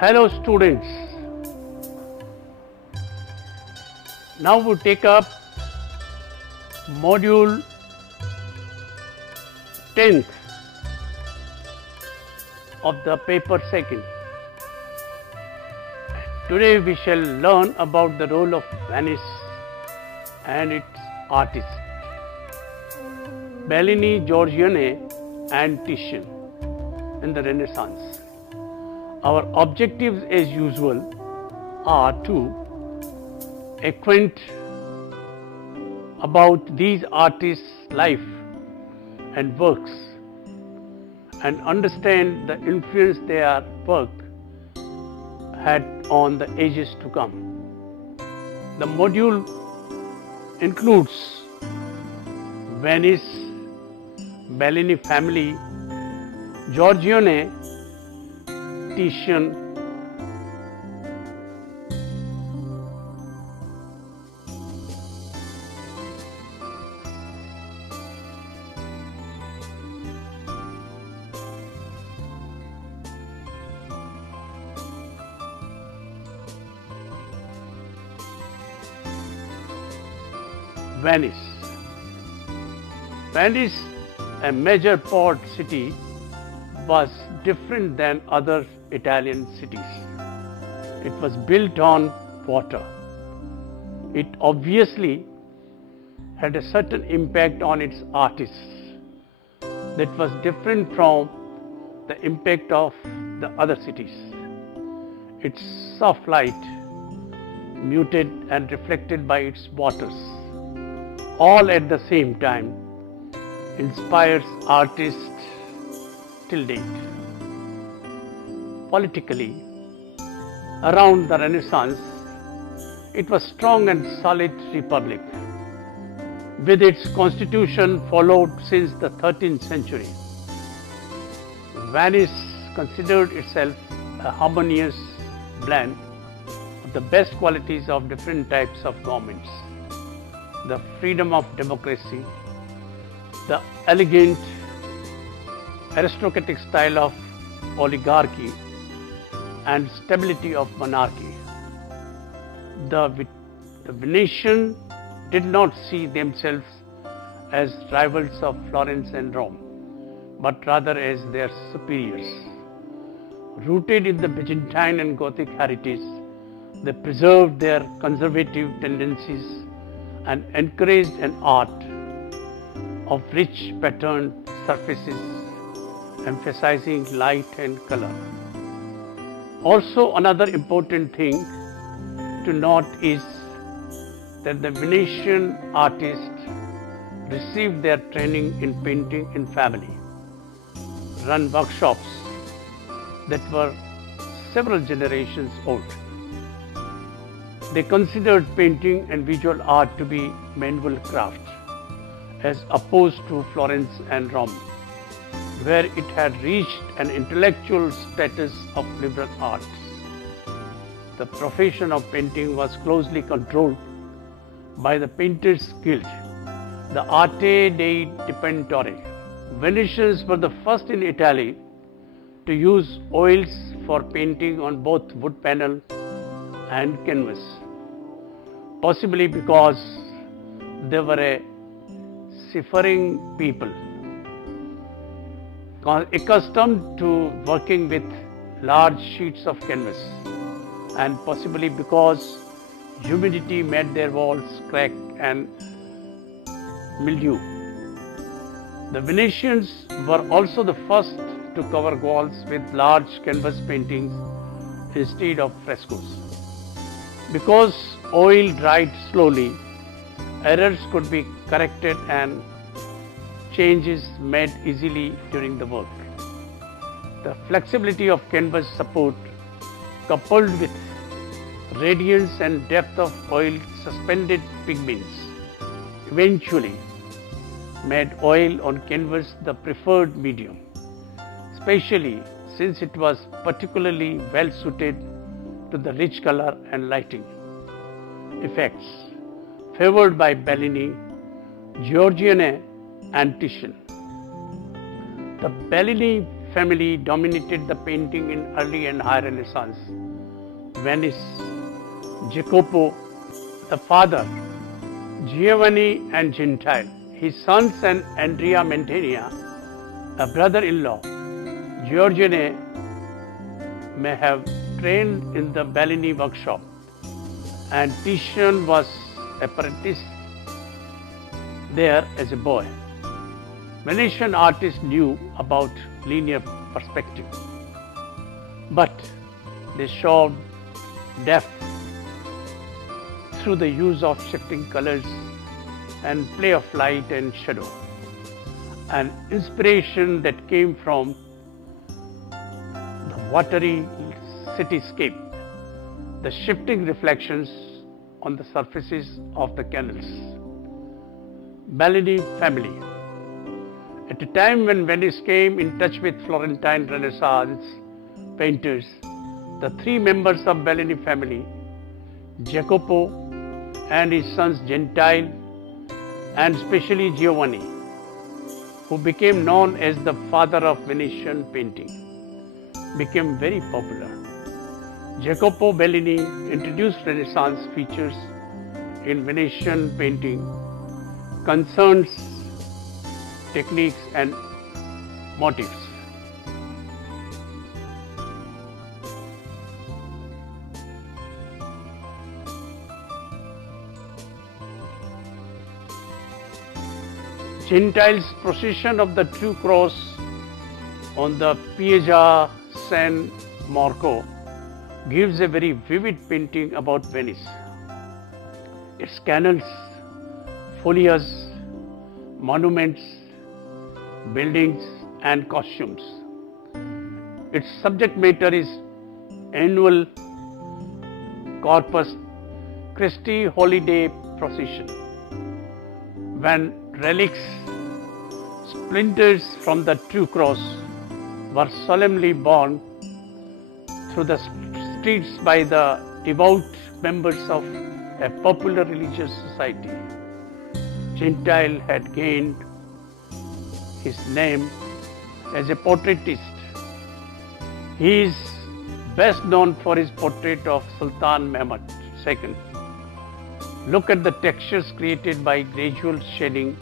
Hello students, now we take up module 10th of the paper second. Today we shall learn about the role of Venice and its artists, Bellini, Giorgione and Titian in the Renaissance. Our objectives as usual are to acquaint about these artists' life and works and understand the influence their work had on the ages to come. The module includes Venice, Bellini family, Giorgione, Titian, Venice. Venice, a major port city, was different than other Italian cities. It was built on water. It obviously had a certain impact on its artists that was different from the impact of the other cities. Its soft light, muted and reflected by its waters, all at the same time, inspires artists till date. Politically, around the Renaissance, it was strong and solid republic, with its constitution followed since the 13th century. Venice considered itself a harmonious blend of the best qualities of different types of governments: the freedom of democracy, the elegant aristocratic style of oligarchy, and stability of monarchy. The Venetians did not see themselves as rivals of Florence and Rome, but rather as their superiors. Rooted in the Byzantine and Gothic heritage, they preserved their conservative tendencies and encouraged an art of rich patterned surfaces, emphasizing light and color. Also, another important thing to note is that the Venetian artists received their training in painting in family, run workshops that were several generations old. They considered painting and visual art to be manual craft, as opposed to Florence and Rome, where it had reached an intellectual status of liberal arts. The profession of painting was closely controlled by the Painters' Guild, the Arte dei Dipintori. Venetians were the first in Italy to use oils for painting on both wood panel and canvas, possibly because they were a seafaring people, accustomed to working with large sheets of canvas, and possibly because humidity made their walls crack and mildew. The Venetians were also the first to cover walls with large canvas paintings instead of frescoes. Because oil dried slowly, errors could be corrected and changes made easily during the work. The flexibility of canvas support, coupled with radiance and depth of oil suspended pigments, eventually made oil on canvas the preferred medium, especially since it was particularly well suited to the rich color and lighting effects favored by Bellini, Giorgione and Titian. The Bellini family dominated the painting in early and high Renaissance. Venice, Jacopo, the father, Giovanni and Gentile, his sons and Andrea Mantegna, a brother-in-law, Giorgione, may have trained in the Bellini workshop, and Titian was apprenticed there as a boy. Venetian artists knew about linear perspective, but they showed depth through the use of shifting colors and play of light and shadow, an inspiration that came from the watery cityscape, the shifting reflections on the surfaces of the canals. Bellini family. At a time when Venice came in touch with Florentine Renaissance painters, the three members of Bellini family, Jacopo and his sons Gentile and especially Giovanni, who became known as the father of Venetian painting, became very popular. Jacopo Bellini introduced Renaissance features in Venetian painting, concerns, techniques and motifs. Gentile's procession of the True Cross on the Piazza San Marco gives a very vivid painting about Venice. Its canals, foliage, monuments, buildings and costumes. Its subject matter is annual Corpus Christi holiday procession, when relics, splinters from the True Cross were solemnly borne through the streets by the devout members of a popular religious society. Gentile had gained his name as a portraitist. He is best known for his portrait of Sultan Mehmed II. Look at the textures created by gradual shading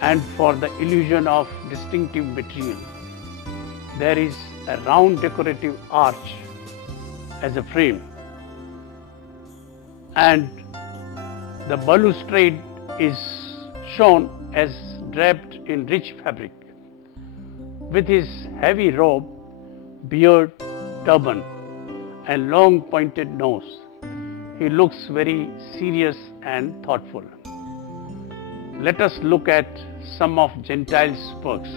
and for the illusion of distinctive material. There is a round decorative arch as a frame, and the balustrade is shown as draped in rich fabric. With his heavy robe, beard, turban and long pointed nose, he looks very serious and thoughtful. Let us look at some of Gentile's works.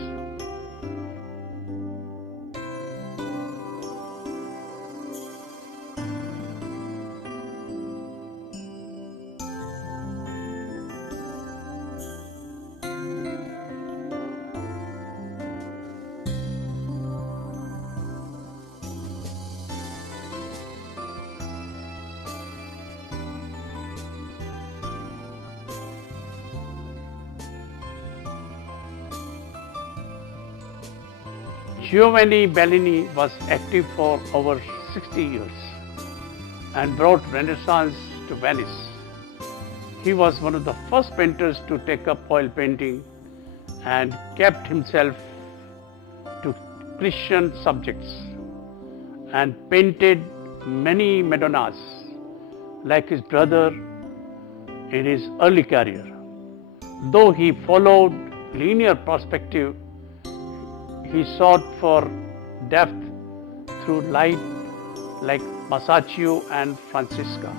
Giovanni Bellini was active for over 60 years and brought Renaissance to Venice. He was one of the first painters to take up oil painting and kept himself to Christian subjects and painted many Madonnas like his brother in his early career. Though he followed linear perspective, he sought for depth through light like Masaccio and Francisca.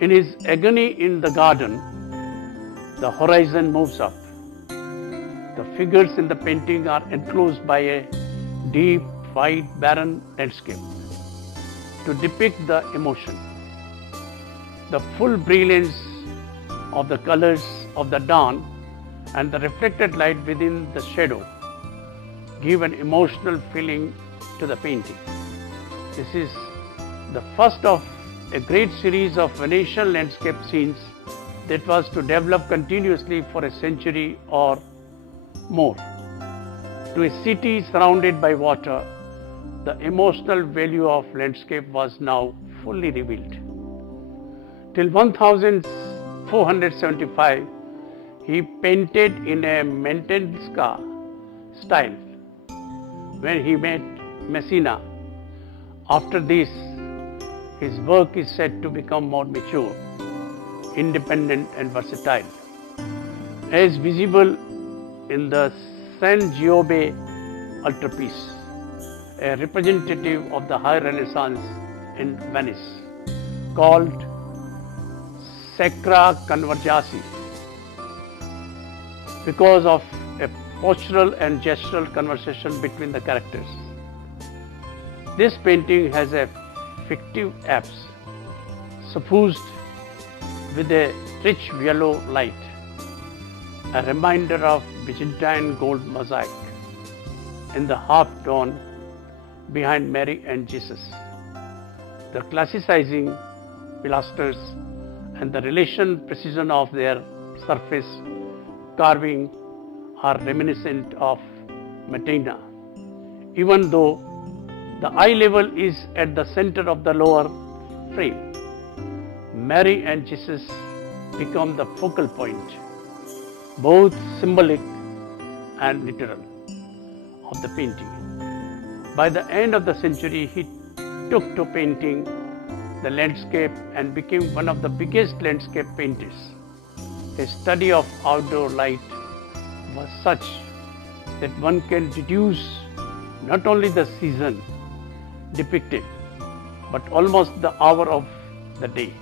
In his Agony in the Garden, the horizon moves up. The figures in the painting are enclosed by a deep, wide, barren landscape to depict the emotion. The full brilliance of the colors of the dawn and the reflected light within the shadow give an emotional feeling to the painting. This is the first of a great series of Venetian landscape scenes that was to develop continuously for a century or more. To a city surrounded by water, the emotional value of landscape was now fully revealed. Till 1475, he painted in a Mantegna style when he met Messina. After this, his work is said to become more mature, independent and versatile, as visible in the San Giobbe altarpiece, a representative of the High Renaissance in Venice, called Sacra Convergency, because of a postural and gestural conversation between the characters. This painting has a fictive apse suffused with a rich yellow light, a reminder of Byzantine gold mosaic in the half tone behind Mary and Jesus. The classicizing pilasters and the relation precision of their surface carving are reminiscent of Mantegna, even though the eye level is at the center of the lower frame. Mary and Jesus become the focal point, both symbolic and literal, of the painting. By the end of the century, he took to painting the landscape and became one of the biggest landscape painters. His study of outdoor light was such that one can deduce not only the season depicted, but almost the hour of the day.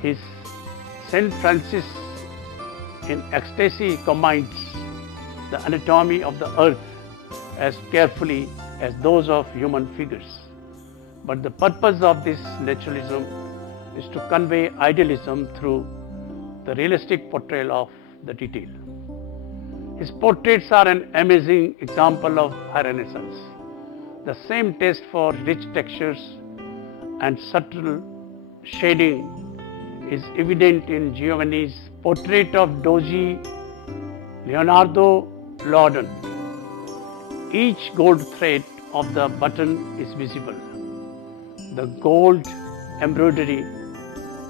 His St. Francis in Ecstasy combines the anatomy of the earth as carefully as those of human figures. But the purpose of this naturalism is to convey idealism through the realistic portrayal of the detail. His portraits are an amazing example of High Renaissance. The same taste for rich textures and subtle shading is evident in Giovanni's portrait of Doge Leonardo Loudon. Each gold thread of the button is visible. The gold embroidery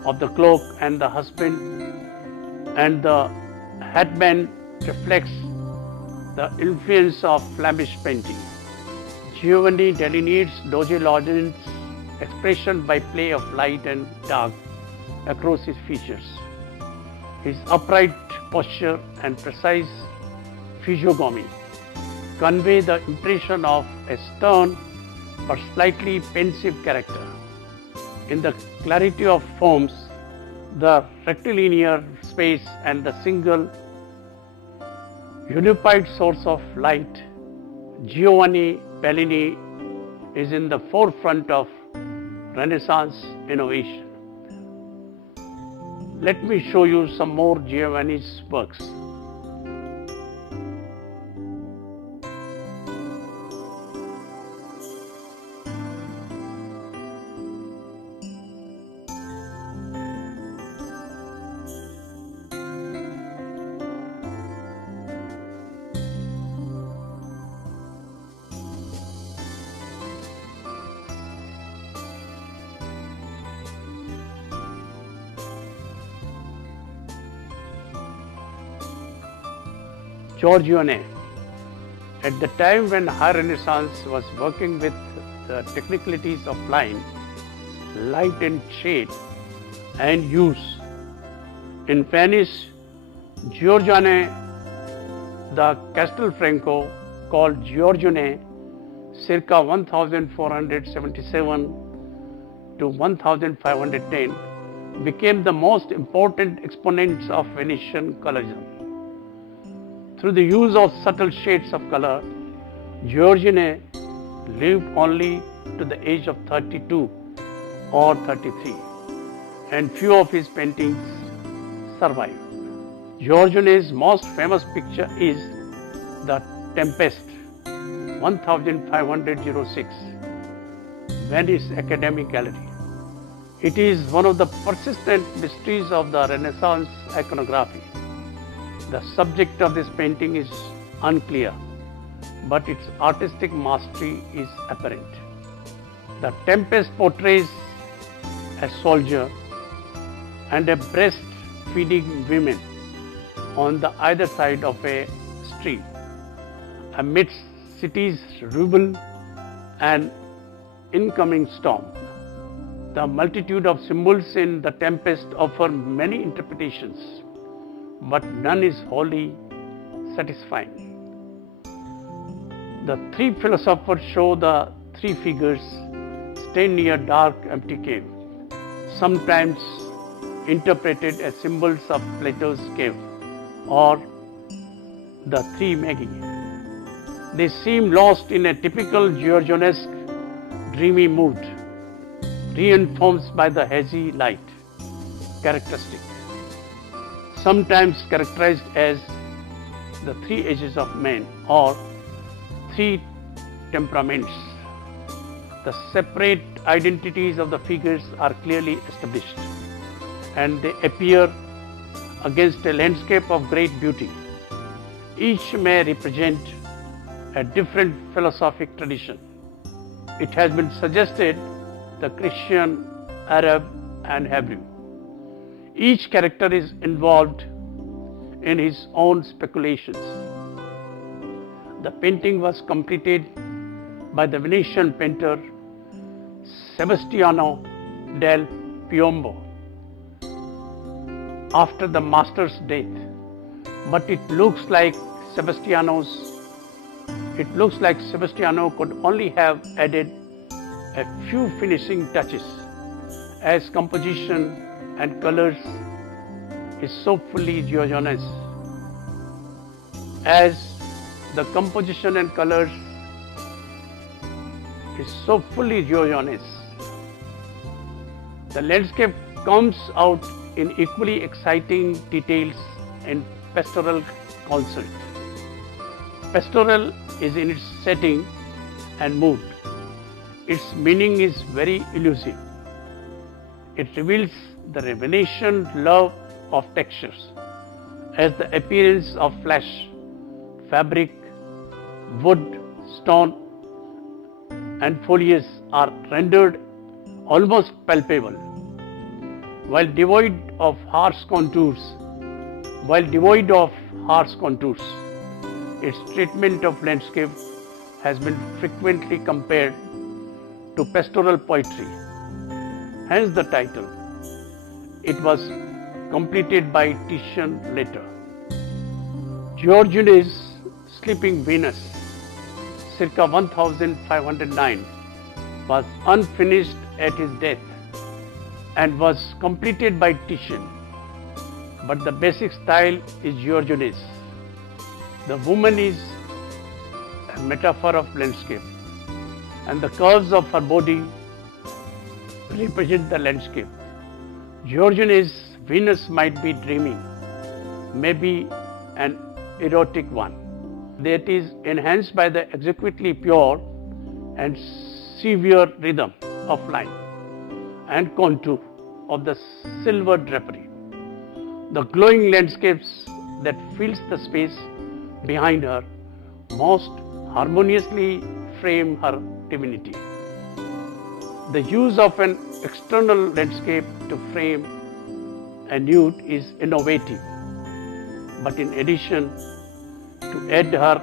of the cloak and the husband and the headband reflects the influence of Flemish painting. Giovanni delineates Doge Loudon's expression by play of light and dark across his features. His upright posture and precise physiognomy convey the impression of a stern or slightly pensive character. In the clarity of forms, the rectilinear space and the single unified source of light, Giovanni Bellini is in the forefront of Renaissance innovation. Let me show you some more Giovanni's works. Giorgione. At the time when High Renaissance was working with the technicalities of line, light and shade and use, in Venice, Giorgione the Castelfranco, called Giorgione circa 1477 to 1510, became the most important exponents of Venetian colorism. Through the use of subtle shades of color, Giorgione lived only to the age of 32 or 33, and few of his paintings survive. Giorgione's most famous picture is The Tempest, 1506, Venice Academic Gallery. It is one of the persistent mysteries of the Renaissance iconography. The subject of this painting is unclear, but its artistic mastery is apparent. The Tempest portrays a soldier and a breastfeeding woman on the either side of a stream. Amidst city's rubble and incoming storm, the multitude of symbols in the Tempest offer many interpretations, but none is wholly satisfying. The three philosophers show the three figures stand near dark empty cave, sometimes interpreted as symbols of Plato's cave or the three magi. They seem lost in a typical Giorgionesque dreamy mood, reinforced by the hazy light characteristic, sometimes characterized as the three ages of man or three temperaments. The separate identities of the figures are clearly established, and they appear against a landscape of great beauty. Each may represent a different philosophic tradition. It has been suggested the Christian, Arab and Hebrew. Each character is involved in his own speculations. The painting was completed by the Venetian painter Sebastiano del Piombo after the master's death, but it looks like Sebastiano could only have added a few finishing touches, as composition and colors is so fully Giorgionesque. The landscape comes out in equally exciting details in pastoral concert. Pastoral is in its setting and mood. Its meaning is very elusive. It reveals the Venetian love of textures, as the appearance of flesh, fabric, wood, stone and foliage are rendered almost palpable, while devoid of harsh contours. Its treatment of landscape has been frequently compared to pastoral poetry, hence the title. It was completed by Titian later. Giorgione's Sleeping Venus, circa 1509, was unfinished at his death and was completed by Titian, but the basic style is Giorgione's. The woman is a metaphor of landscape, and the curves of her body represent the landscape. Giorgione's Venus might be dreaming, maybe an erotic one, that is enhanced by the exquisitely pure and severe rhythm of line and contour of the silver drapery. The glowing landscapes that fills the space behind her most harmoniously frame her divinity. The use of an external landscape to frame a nude is innovative, but in addition, to add her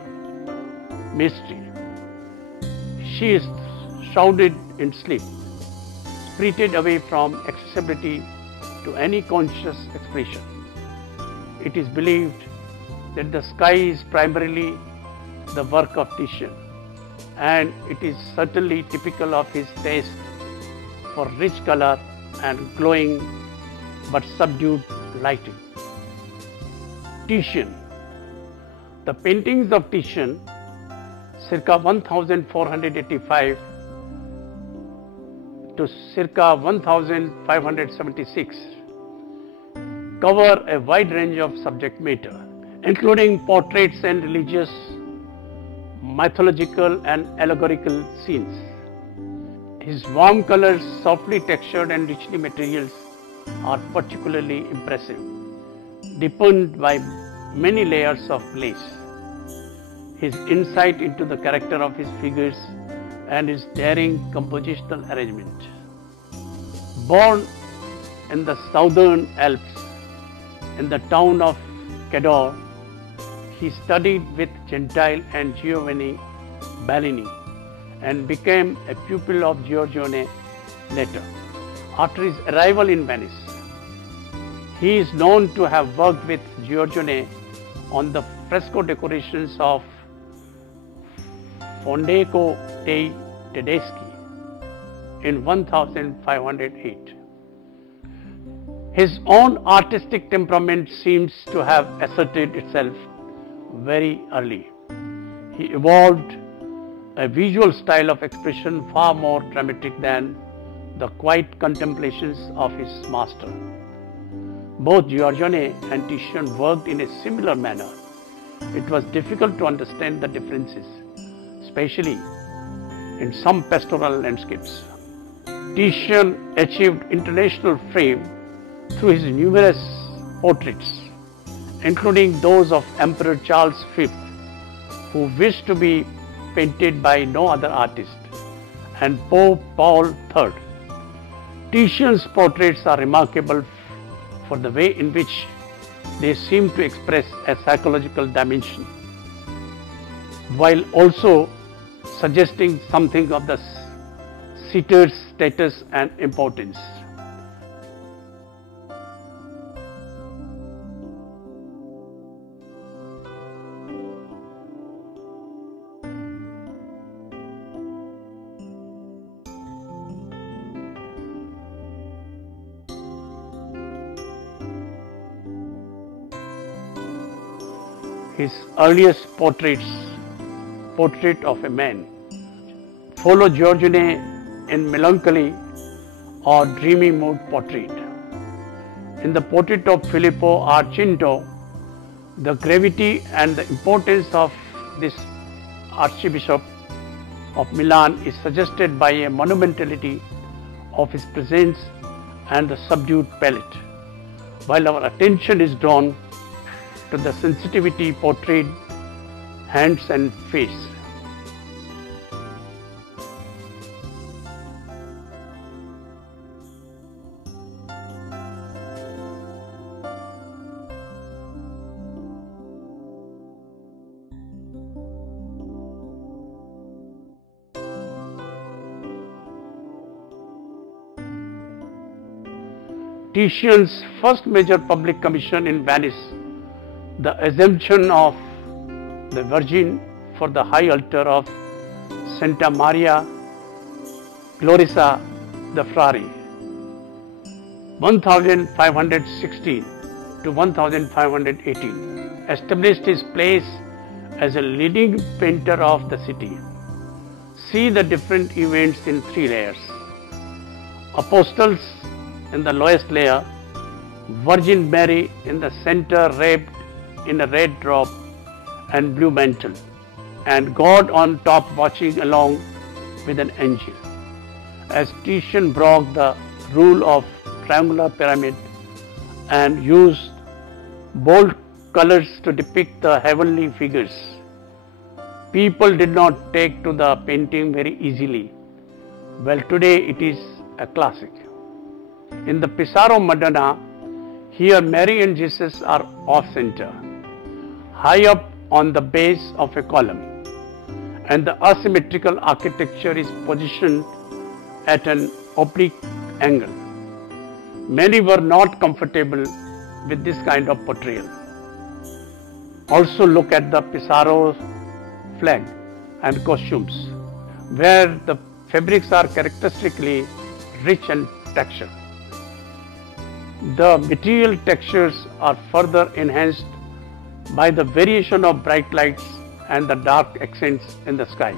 mystery, she is shrouded in sleep, spirited away from accessibility to any conscious expression. It is believed that the sky is primarily the work of Titian, and it is certainly typical of his taste for rich color and glowing but subdued lighting. Titian. The paintings of Titian, circa 1485 to circa 1576, cover a wide range of subject matter, including portraits and religious, mythological and allegorical scenes. His warm colors, softly textured and richly materials are particularly impressive, deepened by many layers of glaze. his insight into the character of his figures, and his daring compositional arrangement. Born in the southern Alps, in the town of Cadore, he studied with Gentile and Giovanni Bellini and became a pupil of Giorgione later. After his arrival in Venice, he is known to have worked with Giorgione on the fresco decorations of Fondaco dei Tedeschi in 1508. His own artistic temperament seems to have asserted itself very early. He evolved a visual style of expression far more dramatic than the quiet contemplations of his master. Both Giorgione and Titian worked in a similar manner. It was difficult to understand the differences, especially in some pastoral landscapes. Titian achieved international fame through his numerous portraits, including those of Emperor Charles V, who wished to be painted by no other artist, and Pope Paul III. Titian's portraits are remarkable for the way in which they seem to express a psychological dimension, while also suggesting something of the seater's status and importance. His earliest portraits, Portrait of a Man, follow Giorgione in melancholy or dreamy mood portrait. In the portrait of Filippo Argento, the gravity and the importance of this Archbishop of Milan is suggested by a monumentality of his presence and the subdued palette, while our attention is drawn to the sensitivity portrayed hands and face. Titian's first major public commission in Venice, the Assumption of the Virgin for the high altar of Santa Maria Gloriosa the Frari, 1516 to 1518, established his place as a leading painter of the city. See the different events in three layers. Apostles in the lowest layer, Virgin Mary in the center wrapped in a red robe and blue mantle, and God on top watching along with an angel. As Titian broke the rule of triangular pyramid and used bold colors to depict the heavenly figures, people did not take to the painting very easily. Well, today it is a classic. In the Pissarro Madonna, here Mary and Jesus are off-center, high up on the base of a column, and the asymmetrical architecture is positioned at an oblique angle. Many were not comfortable with this kind of portrayal. Also look at the Pissarro flag and costumes, where the fabrics are characteristically rich and textured. The material textures are further enhanced by the variation of bright lights and the dark accents in the sky.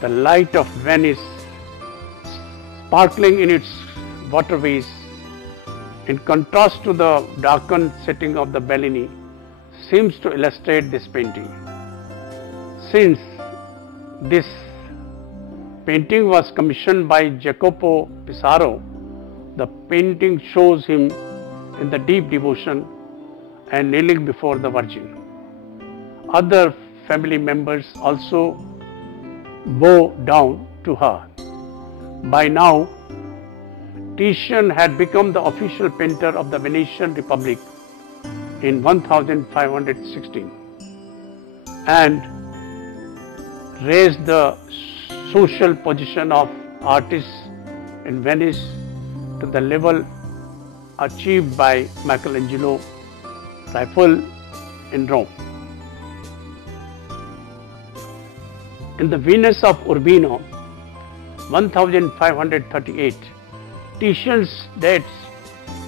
The light of Venice, sparkling in its waterways, in contrast to the darkened setting of the Bellini, seems to illustrate this painting. Since this painting was commissioned by Jacopo Pissarro, the painting shows him in the deep devotion and kneeling before the Virgin. Other family members also bow down to her. By now, Titian had become the official painter of the Venetian Republic in 1516 and raised the social position of artists in Venice to the level achieved by Michelangelo, Raphael in Rome. In the Venus of Urbino, 1538, Titian's dates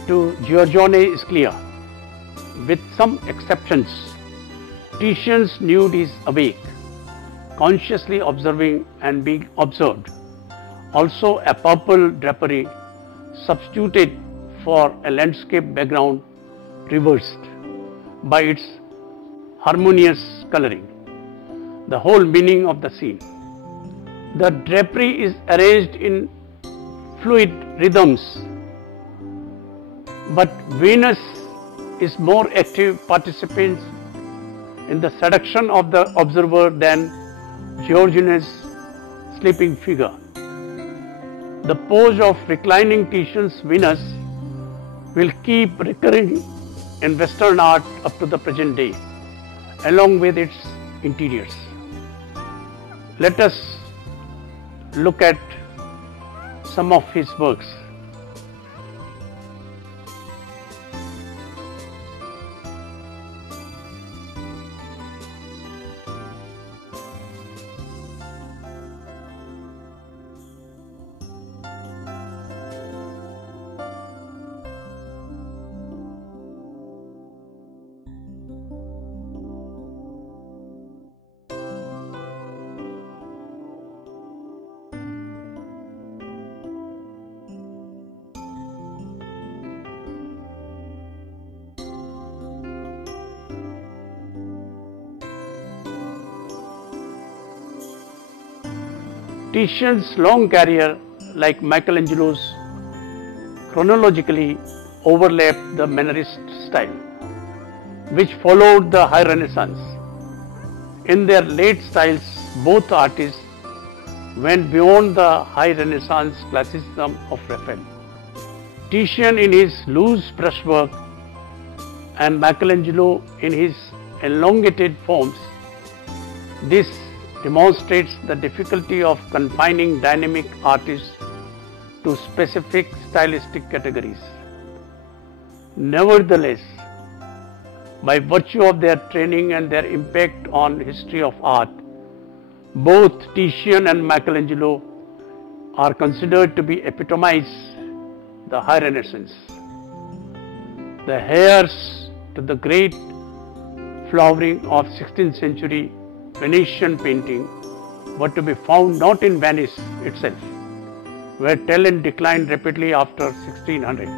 to Giorgione is clear. With some exceptions, Titian's nude is awake, consciously observing and being observed. Also, a purple drapery substituted for a landscape background reversed by its harmonious coloring, the whole meaning of the scene. The drapery is arranged in fluid rhythms, but Venus is more active participant in the seduction of the observer than Giorgione's sleeping figure. The pose of reclining Titian's Venus will keep recurring in Western art up to the present day, along with its interiors. Let us look at some of his works. Titian's long career, like Michelangelo's, chronologically overlapped the Mannerist style, which followed the High Renaissance. In their late styles, both artists went beyond the High Renaissance classicism of Raphael. Titian in his loose brushwork and Michelangelo in his elongated forms. This demonstrates the difficulty of confining dynamic artists to specific stylistic categories. Nevertheless, by virtue of their training and their impact on history of art, both Titian and Michelangelo are considered to be epitomize the High Renaissance. The heirs to the great flowering of 16th century Venetian painting were to be found not in Venice itself, where talent declined rapidly after 1600,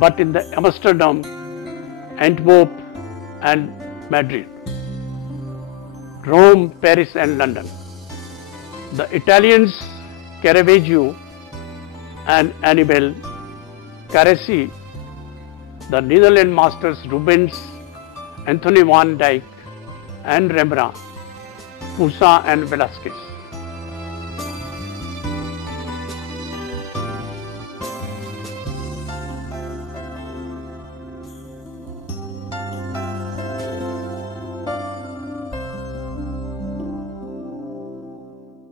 but in the Amsterdam, Antwerp and Madrid, Rome, Paris and London. The Italians Caravaggio and Annibale Carracci, the Netherlands masters Rubens, Anthony van Dyck and Rembrandt, Poussin and Velasquez.